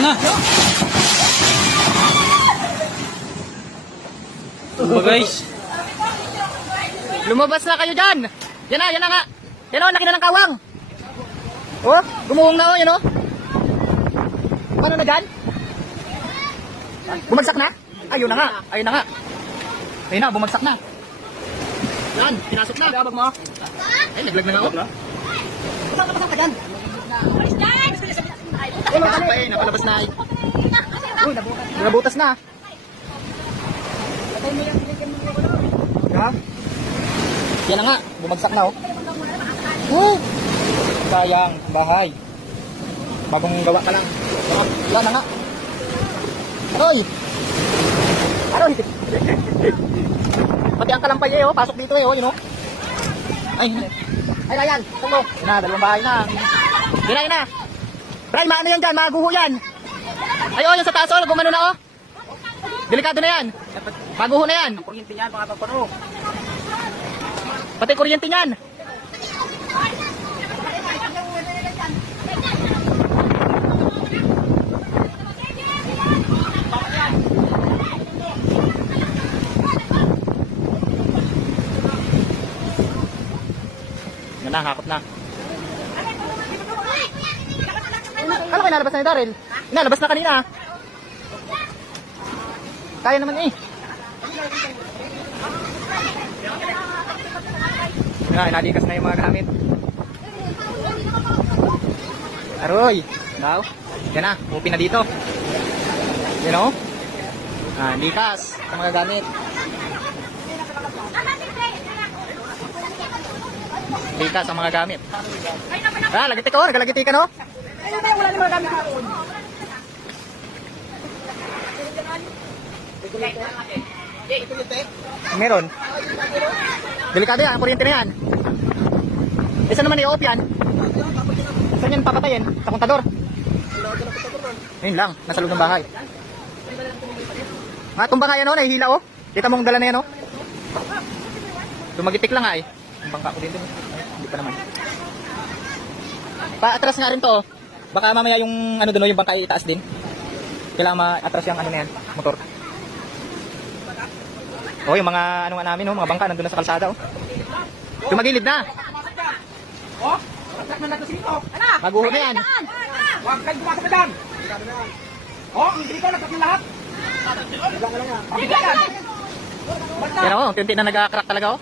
Ayan na. Tumba guys. Lumabas na kayo dyan. Yan na nga. Yan o, laki na ng kawang. Oh, gumuhong na o, yan o. Paano na dyan? Bumagsak na? Ayun na nga. Ayun na, bumagsak na. Yan, pinasok na. Abag mo. Ay, naglag na nga o. Pasok ka dyan. Napalabas na. Uy, nabutas na. Ha? Yan na nga, bumagsak na oh. Sayang, bahay. Bagong gawa ka lang. Yan na nga. Aroy! Pati ang kalampay oh, pasok dito oh, yun oh. Ay, Ryan, tumo. Dalawang bahay na. Yan na. Bray, maano yan dyan, maguho yan. Ay oh, yung sa taas oh, gumano na oh. Delikado na yan. Maguho na yan. Kuryente niyan, mga pagpano. Pati kuryente niyan. Yan na, hakot na. Ano kayo nalabas na ni Daryl? Nalabas na kanina. Kaya naman eh. Nadikas na yung mga gamit. Aroy! Daw. Yan na, upin na dito. You know? Dikas ang mga gamit. Dikas ang mga gamit. Lagiti ko, nagalagiti ka no? Ay, wala na mga gamit ako. Meron. Delikado yan, kuryente na yan. Isa naman i-off yan. Saan yan papatayin? Sa kontador. Ayun lang, nasa loob ng bahay. Tumba nga yan o, nahihila o. Kita mong dala na yan o. Tumagitik lang nga eh. Ang bangka ko din dun. Hindi pa naman. Pa-atras nga rin to o. Baka mamaya yung ano dun o, yung bangka itaas din. Kailangan ma-atras yung ano na yan, motor. Oh, yung mga ano nga namin, mga bangka nandun na sa kalsada oh. Tumagilid na. Oh, rasak na nato sinito. Ana? Maguho na yan. Huwag kayo pumasok na dyan. Oh, ang dito, rasak na lahat. Yan oh, unti-unti na nag-crack talaga oh.